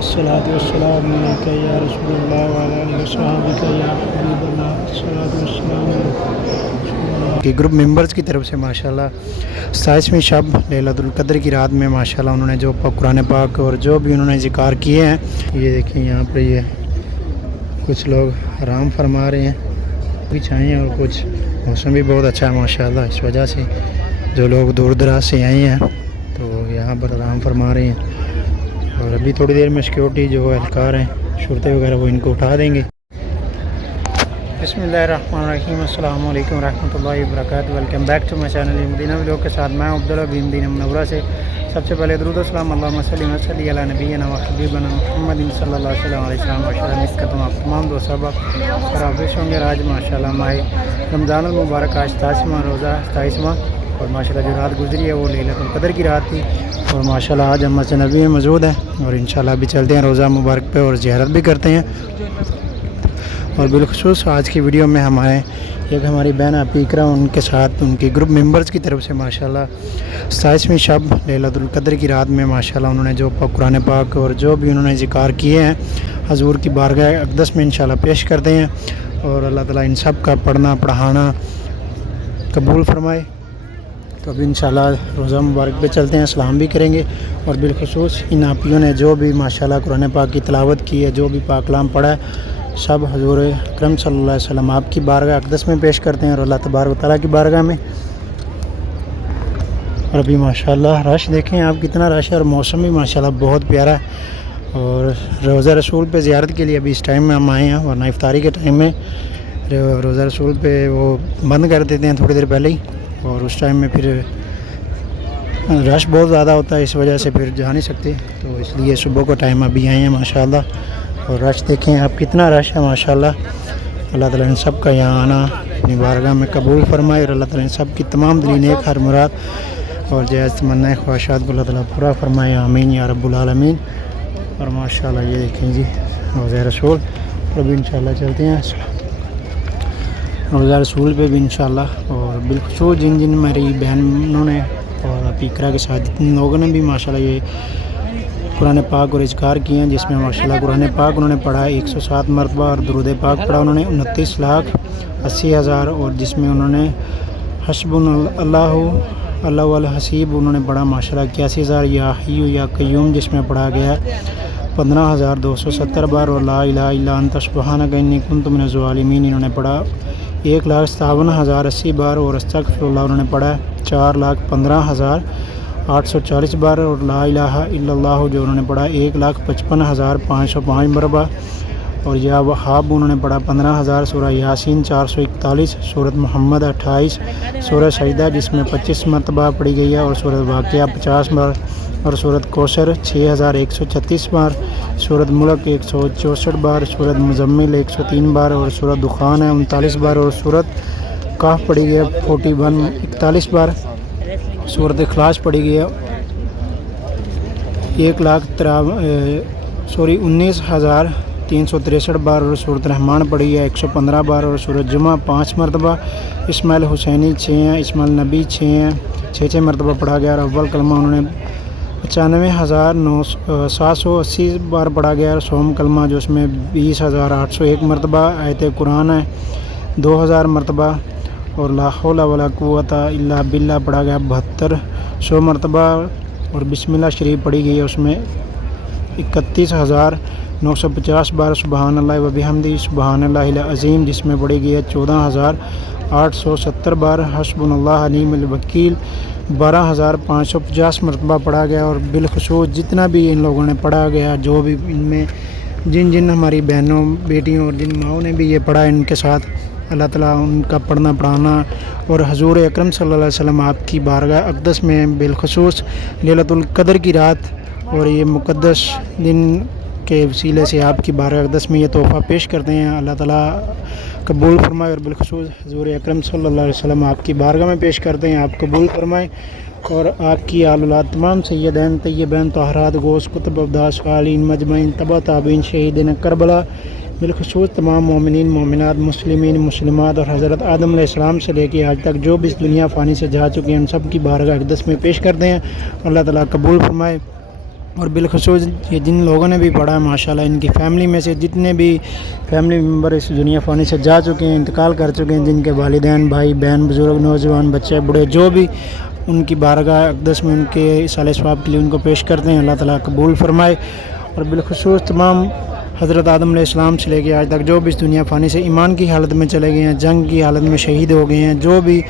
الصلاۃ والسلام علیک یا رسول اللہ وعلی آلہ وصحبہ یا حبیب اللہ الصلاۃ والسلام کہ گروپ ممبرز کی طرف سے ماشاءاللہ 27ویں شب لیلۃ القدر کی رات میں ماشاءاللہ انہوں نے جو قرآن پاک اور جو بھی انہوں نے ذکر کیے ہیں، یہ دیکھیں یہاں پر یہ کچھ لوگ آرام فرما رہے ہیں بھی چاہیں، اور کچھ موسم بھی بہت اچھا ہے ماشاءاللہ، اس وجہ سے جو لوگ دور دراز سے آئے ہیں تو یہاں پر آرام فرما رہے ہیں، اور ابھی تھوڑی دیر میں سیکیورٹی جو اہلکار ہیں شرطے وغیرہ وہ ان کو اٹھا دیں گے۔ بسم اللہ الرحمن الرحیم، السلام علیکم ورحمۃ اللہ وبرکاتہ۔ Welcome back to my channel Madina vlog کے ساتھ میں عبداللہ بن مدینہ منورہ سے۔ سب سے پہلے درود و سلام اللہم صلی علی نبینا و حبیبنا محمد صلی اللہ علیہ وسلم ماشاءاللہ اس کا تمام تمام دو سبق خرابش ہوں گے۔ آج ماشاءاللہ ماہ رمضان المبارک، آج 27واں روزہ 27واں، اور ماشاءاللہ جو رات گزری ہے وہ لیلۃ القدر کی رات تھی، اور ماشاءاللہ آج ہم مسجد نبی میں موجود ہیں، اور انشاءاللہ ابھی چلتے ہیں روزہ مبارک پہ اور زیارت بھی کرتے ہیں۔ اور بالخصوص آج کی ویڈیو میں ہماری بہن آپی اقرا ان کے ساتھ ان کے گروپ ممبرز کی طرف سے ماشاءاللہ 27ویں شب لیلۃ القدر کی رات میں ماشاءاللہ انہوں نے جو قرآن پاک اور جو بھی انہوں نے ذکر کیے ہیں حضور کی بارگاہ اقدس میں انشاءاللہ پیش کرتے ہیں، اور اللہ تعالیٰ ان سب کا پڑھنا پڑھانا قبول فرمائے۔ تو اب انشاءاللہ روزہ مبارک پہ چلتے ہیں، سلام بھی کریں گے، اور بالخصوص ان آپیوں نے جو بھی ماشاءاللہ قرآن پاک کی تلاوت کی ہے، جو بھی پاک کلام پڑھا ہے، سب حضور اکرم صلی اللہ علیہ وسلم آپ کی بارگاہ اقدس میں پیش کرتے ہیں، اور اللہ تبارک و تعالیٰ کی بارگاہ میں۔ اور ابھی ماشاءاللہ رش دیکھیں آپ کتنا رش ہے، اور موسم بھی ماشاءاللہ بہت پیارا ہے، اور روزہ رسول پہ زیارت کے لیے ابھی اس ٹائم میں ہم آئے ہیں، ورنہ افطاری کے ٹائم میں روزہ رسول پہ وہ بند کر دیتے ہیں تھوڑی دیر پہلے ہی، اور اس ٹائم میں پھر رش بہت زیادہ ہوتا ہے، اس وجہ سے پھر جا نہیں سکتے، تو اس لیے صبح کو ٹائم ابھی آئے ہیں ماشاءاللہ۔ اور رش دیکھیں آپ کتنا رش ہے ماشاءاللہ۔ اللہ تعالیٰ ان سب کا یہاں آنا اپنی بارگاہ میں قبول فرمائے، اور اللہ تعالیٰ ان سب کی تمام دلی نیک ہر مراد اور جائز تمنا خواہشات کو اللہ تعالیٰ پورا فرمائے، آمین یا رب العالمین۔ اور ماشاءاللہ یہ دیکھیں جی روزہ رسول، اور ابھی انشاءاللہ چلتے ہیں روزہ رسول پہ بھی انشاءاللہ، اور بالخصوص جن میری بہنوں نے اور اقرا کے ساتھ جتنے لوگوں نے بھی ماشاءاللہ یہ قرآن پاک اور اذکار کیے ہیں، جس میں ماشاءاللہ قرآن پاک انہوں نے پڑھا ہے 107 مرتبہ، اور درود پاک پڑھا انہوں نے 29,80,000، اور جس میں انہوں نے حسبنا اللہ والحسیب انہوں نے پڑھا ماشاءاللہ 81,000، یا حی یا قیوم جس میں پڑھا گیا 15,270 بار، اور لا الہ الا انت سبحانک انی کنت من الظالمین انہوں نے پڑھا 1,57,080 بار، اور استغفر اللہ انہوں نے پڑھا 4,15,840 بار، اور لا الہ الا اللہ جو انہوں نے پڑھا 1,55,505 مرتبہ، اور یا وہاب انہوں نے پڑھا 15,000، سورہ یاسین 441، سورۃ محمد 28، سورہ سجدہ جس میں 25 مرتبہ پڑھی گئی ہے، اور سورۃ واقعہ 50 بار، اور سورۃ کوثر 6,136 بار، سورۃ ملک 164 بار، سورۃ مزمل 103 بار، اور سورۃ دخان ہے 39 بار، اور سورۃ کہف پڑھی گئی ہے 41 بار، سورۃ اخلاص پڑھی گئی ہے 19,363 بار، اور سورۃ رحمان پڑھی ہے 115 بار، اور سورۃ جمعہ 5 مرتبہ، اسماعیل حسینی 6 ہیں، اسماعیل نبی 6 ہیں، 6 مرتبہ پڑھا گیا، اور اول کلمہ انہوں نے 95,780 بار پڑھا گیا، اور سوم کلمہ جو اس میں 20,801 مرتبہ، آیت قرآن ہے 2,000 مرتبہ، اور لا حول ولا قوت الا باللہ پڑھا گیا 7200 مرتبہ، اور بسم اللہ شریف پڑھی گئی ہے اس میں 31,950 بار، سبحان اللہ و بحمدہ سبحان اللہ العظیم جس میں پڑھی گئی ہے 14,870 بار، حسبنا اللہ نعم الوکیل 12,550 مرتبہ پڑھا گیا، اور بالخصوص جتنا بھی ان لوگوں نے پڑھا گیا، جو بھی ان میں جن ہماری بہنوں بیٹیوں اور جن ماؤں نے بھی یہ پڑھا ان کے ساتھ، اللہ تعالیٰ ان کا پڑھنا پڑھانا اور حضور اکرم صلی اللہ علیہ وسلم آپ کی بارگاہ اقدس میں بالخصوص لیلۃ القدر کی رات اور یہ مقدس دن کے وسیلے سے آپ کی بارگاہ اقدس میں یہ تحفہ پیش کرتے ہیں، اللہ تعالیٰ قبول فرمائے، اور بالخصوص حضور اکرم صلی اللہ علیہ وسلم آپ کی بارگاہ میں پیش کرتے ہیں، آپ قبول فرمائے، اور آپ کی آل اولاد تمام سیدین طیبین طاہرات غوث کتب ابداس صالحین مجمعین تبع تابعین شہیدین کربلا، بالخصوص تمام مومنین مومنات مسلمین مسلمات، اور حضرت آدم علیہ السلام سے لے کے آج تک جو بھی اس دنیا فانی سے جا چکے ہیں ان سب کی بارگاہ اقدس میں پیش کرتے ہیں، اللہ تعالیٰ قبول فرمائے، اور بالخصوص یہ جن لوگوں نے بھی پڑھا ہے ماشاءاللہ ان کی فیملی میں سے جتنے بھی فیملی ممبر اس دنیا فانی سے جا چکے ہیں، انتقال کر چکے ہیں، جن کے والدین، بھائی بہن، بزرگ، نوجوان، بچے، بوڑھے، جو بھی ان کی بارگاہ اقدس میں ان کے اصالہ ثواب کے لیے ان کو پیش کرتے ہیں، اللہ تعالیٰ قبول فرمائے۔ اور بالخصوص تمام حضرت آدم علیہ السلام سے لے کے آج تک جو بھی اس دنیا فانی سے ایمان کی حالت میں چلے گئے ہیں، جنگ کی حالت میں شہید ہو گئے ہیں، جو بھی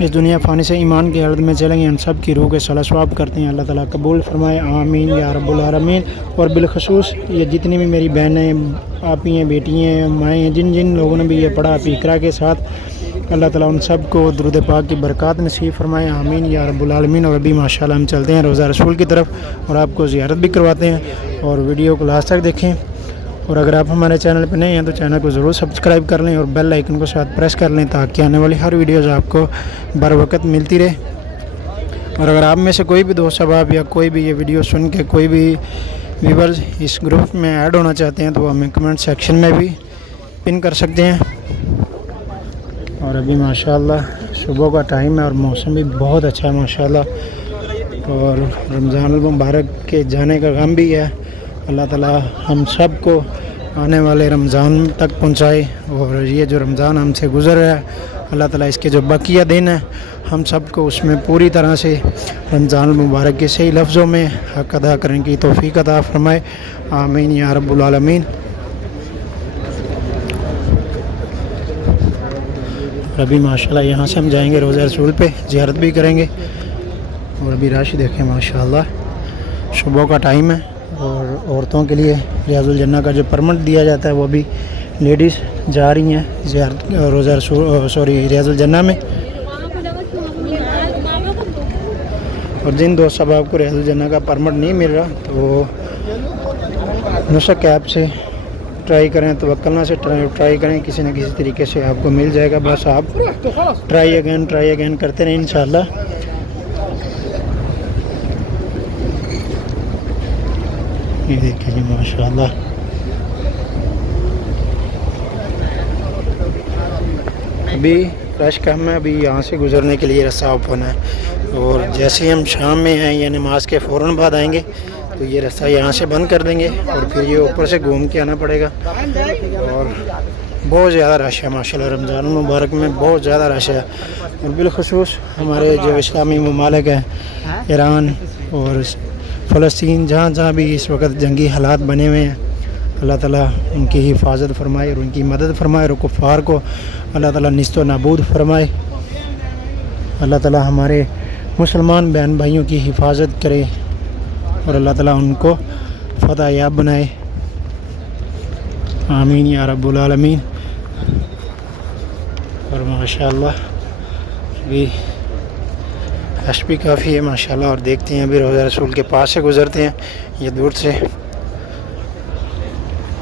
اس دنیا فانی سے ایمان کی حالت میں چلیں گے، ان سب کی روح کے صلاح ثواب کرتے ہیں، اللہ تعالیٰ قبول فرمائے، آمین یا رب العالمین۔ اور بالخصوص یہ جتنی بھی میری بہنیں، آپی ہیں، بیٹی ہیں، مائیں ہیں، جن جن لوگوں نے بھی یہ پڑھا اپنی اقرا کے ساتھ، اللہ تعالیٰ ان سب کو درود پاک کی برکات نصیب فرمائے، آمین یا رب العالمین۔ اور ابھی ماشاءاللہ ہم چلتے ہیں روضہ رسول کی طرف اور آپ کو زیارت بھی کرواتے ہیں، اور ویڈیو کو لاسٹ تک دیکھیں، اور اگر آپ ہمارے چینل پہ نئے ہیں تو چینل کو ضرور سبسکرائب کر لیں اور بیل آئیکن کو ساتھ پریس کر لیں تاکہ آنے والی ہر ویڈیوز آپ کو بر وقت ملتی رہے۔ اور اگر آپ میں سے کوئی بھی دوست احباب یا کوئی بھی یہ ویڈیو سن کے کوئی بھی ویورز اس گروپ میں ایڈ ہونا چاہتے ہیں تو وہ ہمیں کمنٹ سیکشن میں بھی پن کر سکتے ہیں۔ اور ابھی ماشاءاللہ صبح کا ٹائم ہے اور موسم بھی بہت اچھا ہے ماشاءاللہ، اور رمضان المبارک کے جانے کا غم بھی ہے، اللہ تعالیٰ ہم سب کو آنے والے رمضان تک پہنچائے، اور یہ جو رمضان ہم سے گزر رہا ہے اللہ تعالیٰ اس کے جو بقیہ دن ہے ہم سب کو اس میں پوری طرح سے رمضان المبارک کے صحیح لفظوں میں حق ادا کرنے کی توفیق عطا فرمائے، آمین یا رب العالمین۔ ابھی ماشاءاللہ یہاں سے ہم جائیں گے روضہ رسول پہ، زیارت بھی کریں گے، اور ابھی رش دیکھیں ماشاءاللہ صبح کا ٹائم ہے، اور عورتوں کے لیے ریاض الجنہ کا جو پرمٹ دیا جاتا ہے وہ بھی لیڈیز جا رہی ہیں زیارت روضہ رسول ریاض الجنہ میں۔ اور جن دوست احباب کو ریاض الجنہ کا پرمٹ نہیں مل رہا تو وہ نسک ایپ سے ٹرائی کریں، توکلنا سے ٹرائی کریں، کسی نہ کسی طریقے سے آپ کو مل جائے گا، بس آپ ٹرائی اگین کرتے رہیں انشاءاللہ۔ یہ دیکھیں جی ماشاءاللہ ابھی رش کم ہے، ابھی یہاں سے گزرنے کے لیے راستہ اوپن ہے، اور جیسے ہی ہم شام میں ہیں یا نماز کے فوراً بعد آئیں گے تو یہ راستہ یہاں سے بند کر دیں گے اور پھر یہ اوپر سے گھوم کے آنا پڑے گا، اور بہت زیادہ رش ہے ماشاءاللہ رمضان المبارک میں، بہت زیادہ رش ہے، اور بالخصوص ہمارے جو اسلامی ممالک ہیں ایران اور فلسطین، جہاں جہاں بھی اس وقت جنگی حالات بنے ہوئے ہیں، اللہ تعالیٰ ان کی حفاظت فرمائے اور ان کی مدد فرمائے، اور کفار کو اللہ تعالیٰ نیست و نابود فرمائے، اللہ تعالیٰ ہمارے مسلمان بہن بھائیوں کی حفاظت کرے اور اللہ تعالیٰ ان کو فتح یاب بنائے، آمین یا رب العالمین۔ اور ماشاءاللہ ابھی رش بھی کافی ہے ماشاءاللہ، اور دیکھتے ہیں ابھی روضہ رسول کے پاس سے گزرتے ہیں یہ دور سے۔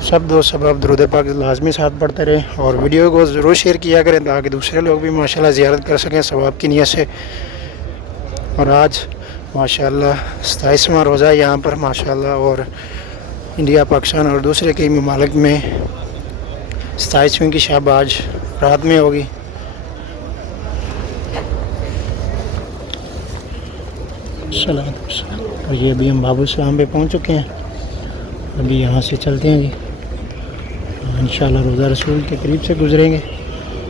سب دوست احباب درود پاک لازمی ساتھ پڑھتے رہیں اور ویڈیو کو ضرور شیئر کیا کریں تاکہ دوسرے لوگ بھی ماشاءاللہ زیارت کر سکیں ثواب کی نیت سے۔ اور آج ماشاءاللہ 27واں روزہ ہے یہاں پر ماشاءاللہ، اور انڈیا، پاکستان اور دوسرے کئی ممالک میں 27ویں کی شب آج رات میں ہوگی۔ اور یہ ابھی ہم باب السلام پہ پہنچ چکے ہیں، ابھی یہاں سے چلتے ہیں جی، انشاءاللہ روضہ رسول کے قریب سے گزریں گے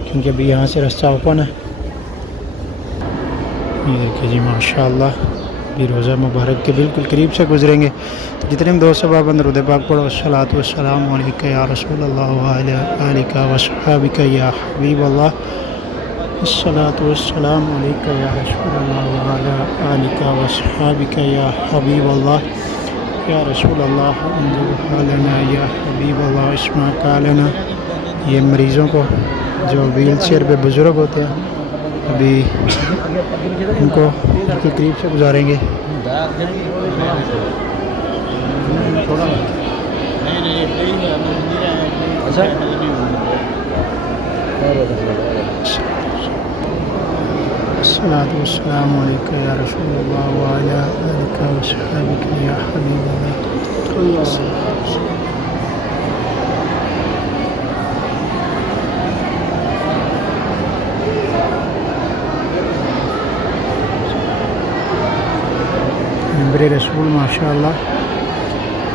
کیونکہ ابھی یہاں سے راستہ اوپن ہے۔ یہ دیکھیں جی ماشاءاللہ ابھی روضہ مبارک کے بالکل قریب سے گزریں گے، تو جتنے بھی دوست احباب درود پاک پڑھو، الصلاۃ والسلام علیک یا رسول اللہ وعلی آلک وصحبک یا حبیب اللہ، الصلاۃ والسلام علیک یا رسول اللہ وعلی آلک وصحبک یا حبیب اللہ، یا رسول اللہ انظر حالنا یا حبیب اللہ اسمع قالنا۔ یہ مریضوں کو جو ویل چیئر پہ بزرگ ہوتے ہیں ابھی ان کو بالکل قریب سے گزاریں گے۔ الصلاۃ والسلام علیک یا رسول اللہ وعلی آلک وصحبک یا حبیب اللہ۔ ممبر رسول ماشاءاللہ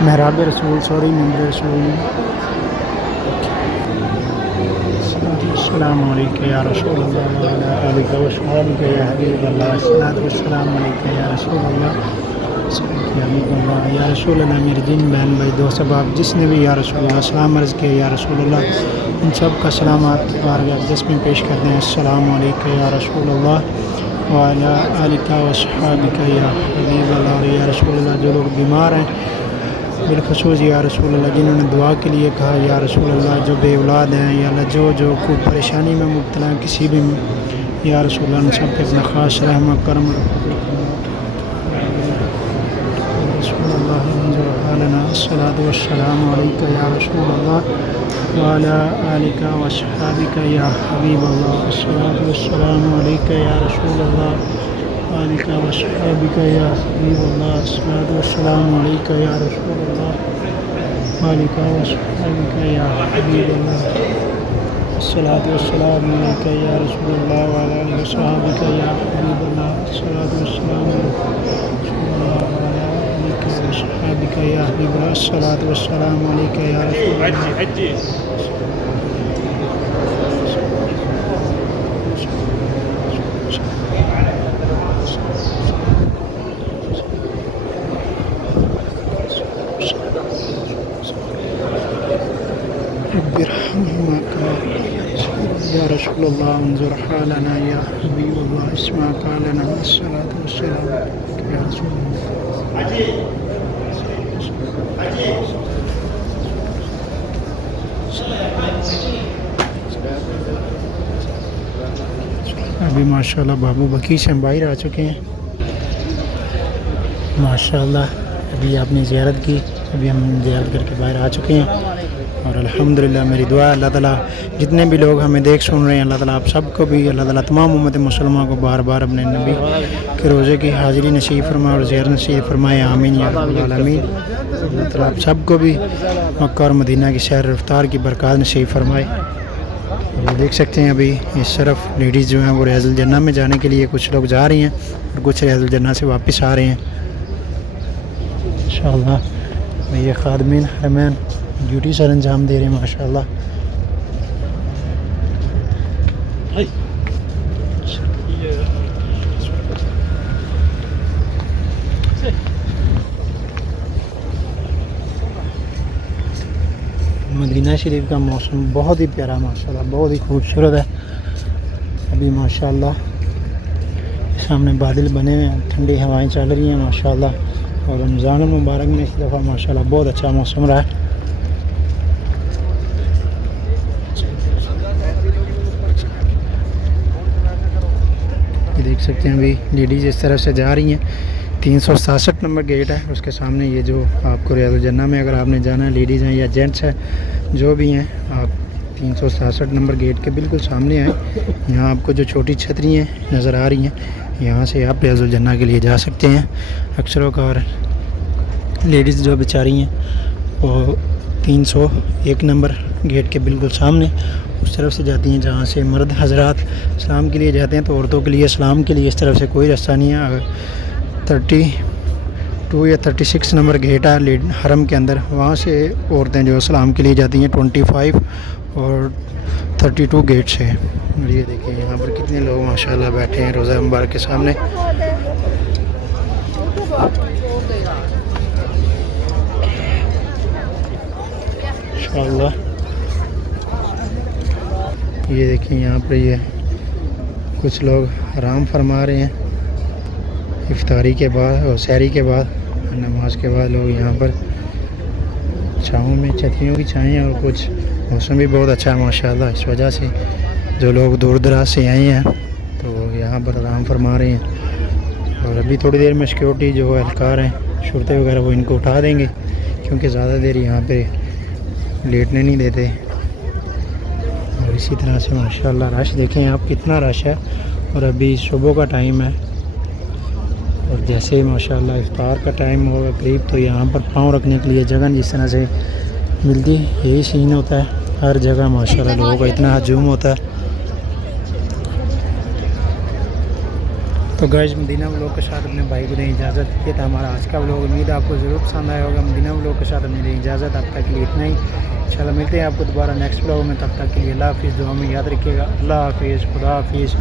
محراب رسول سوری ممبر رسول السلام علیکم یا رسول اللہ وعلی آلک و صحابک یا حبیب اللہ الصلاۃ والسلام علیکم یا رسول اللہ یا حبیب اللہ یا رسول اللہ. میرے دین بہن بھائی دوست احباب جس نے بھی یا رسول اللہ سلام عرض کیا یا رسول اللہ ان سب کا سلامات بارگاہ اقدس میں پیش کرتے ہیں. السلام علیکم یا رسول اللہ وعلی آلک و صحابک یا حبیب اللہ. اور یا رسول اللہ جو لوگ بیمار ہیں بالخصوص یا رسول اللہ جنہوں نے دعا کے لیے کہا یا رسول اللہ جو بے اولاد ہیں یا اللہ جو کوئی پریشانی میں مبتلا ہیں کسی بھی یا رسول اللہ ان سب پہ اپنا خاص رحم و کرم رسول اللہ علیہ الصلاۃ والسلام علیکم یا رسول اللہ وعلی آلک و صحابک یا حبیب اللہ. الصلاۃ والسلام علیکم یا رسول اللہ آلک و صحابک یا حبیب اللہ. الصلاۃ والسلام علیکم یا رسول اللہ آلک و صحابک یا حبیب اللہ. الصلاۃ والسلام علیکم یا رسول اللہ وعلی آلہ وصحبہ یا حبیب اللہ. الصلاۃ والسلام علیکم یا حبیب اللہ. الصلاۃ والسلام علیکم یا رسول اللہ. برحمهما یا رسول اللہ انظر حالنا یا حبیب اللہ اسمع قالنا. الصلاۃ والسلام یا رسول اللہ. ابھی ماشاءاللہ بابو بکی سے ہم باہر آ چکے ہیں ماشاءاللہ. ابھی آپ نے زیارت کی, ابھی ہم زیارت کر کے باہر آ چکے ہیں اور الحمدللہ میری دعا اللہ تعالیٰ جتنے بھی لوگ ہمیں دیکھ سن رہے ہیں اللہ تعالیٰ آپ سب کو بھی اللہ تعالیٰ تمام امت مسلمہ کو بار بار اپنے نبی کے روزے کی حاضری نصیب فرمائے اور زیارت نصیب فرمائے. آمین یا رب العالمین. اللہ تعالیٰ آپ سب کو بھی مکہ اور مدینہ کی سیر رفتار کی برکات نصیب فرمائے. یہ دیکھ سکتے ہیں ابھی اس طرف لیڈیز جو ہیں وہ ریاض الجنہ میں جانے کے لیے کچھ لوگ جا رہی ہیں اور کچھ ریاض الجنہ سے واپس آ رہے ہیں انشاءاللہ. یہ خادمین حرمین ڈیوٹی سر انجام دے رہے ہیں ماشاءاللہ. مدینہ شریف کا موسم بہت ہی پیارا ماشاءاللہ, بہت ہی خوبصورت ہے. ابھی ماشاءاللہ سامنے بادل بنے ہوئے ہیں, ٹھنڈی ہوائیں چل رہی ہیں ماشاءاللہ. اور رمضان المبارک میں اس دفعہ ماشاءاللہ بہت اچھا موسم رہا ہے. دیکھ سکتے ہیں ابھی لیڈیز اس طرف سے جا رہی ہیں. 367 نمبر گیٹ ہے اس کے سامنے. یہ جو آپ کو ریاض الجنہ میں اگر آپ نے جانا ہے لیڈیز ہیں یا جینٹس ہیں جو بھی ہیں آپ 367 نمبر گیٹ کے بالکل سامنے آئیں. یہاں آپ کو جو چھوٹی چھتری ہیں نظر آ رہی ہیں یہاں سے آپ ریاض الجنہ کے لیے جا سکتے ہیں. اکثر اوقات لیڈیز جو بیچاری ہیں وہ 301 نمبر گیٹ کے بالکل سامنے اس طرف سے جاتی ہیں جہاں سے مرد حضرات اسلام کے لیے جاتے ہیں. تو عورتوں کے لیے اسلام کے لیے اس طرف سے کوئی راستہ نہیں ہے. 32 یا 36 نمبر گیٹ ہے حرم کے اندر, وہاں سے عورتیں جو اسلام کے لیے جاتی ہیں 25 اور 32 گیٹ سے. اور یہ دیکھیں یہاں پر کتنے لوگ ماشاءاللہ بیٹھے ہیں روزہ مبارک کے سامنے. انشاءاللہ یہ دیکھیں یہاں پر یہ کچھ لوگ آرام فرما رہے ہیں افطاری کے بعد اور سحری کے بعد نماز کے بعد. لوگ یہاں پر چھاؤں میں چھتریوں کی چھائیں اور کچھ موسم بھی بہت اچھا ہے ماشاءاللہ. اس وجہ سے جو لوگ دور دراز سے آئے ہیں تو یہاں پر آرام فرما رہے ہیں. اور ابھی تھوڑی دیر میں سیکیورٹی جو اہلکار ہیں شرطے وغیرہ وہ ان کو اٹھا دیں گے کیونکہ زیادہ دیر یہاں پہ لیٹنے نہیں دیتے. اور اسی طرح سے ماشاءاللہ رش دیکھیں آپ کتنا رش ہے. اور ابھی صبح کا ٹائم ہے اور جیسے ماشاءاللہ افطار کا ٹائم ہوگا قریب تو یہاں پر پاؤں رکھنے کے لیے جگہ جس طرح سے ملتی یہی سین ہوتا ہے ہر جگہ ماشاءاللہ. لوگوں کا اتنا ہجوم ہوتا ہے. تو گائز مدینہ بلاگ کے ساتھ اپنے بھائی کو دیں اجازت. یہ تھا ہمارا آج کا بلاگ. امید آپ کو ضرور پسند آیا ہوگا. مدینہ بلاگ کے ساتھ اپنے دیں اجازت. اب تک کے لیے اتنا ہی. انشاءاللہ ملتے ہیں آپ کو دوبارہ نیکسٹ بلاگ میں. تب تک کے لیے اللہ حافظ. دعا میں یاد رکھیے گا. اللہ حافظ. خدا حافظ.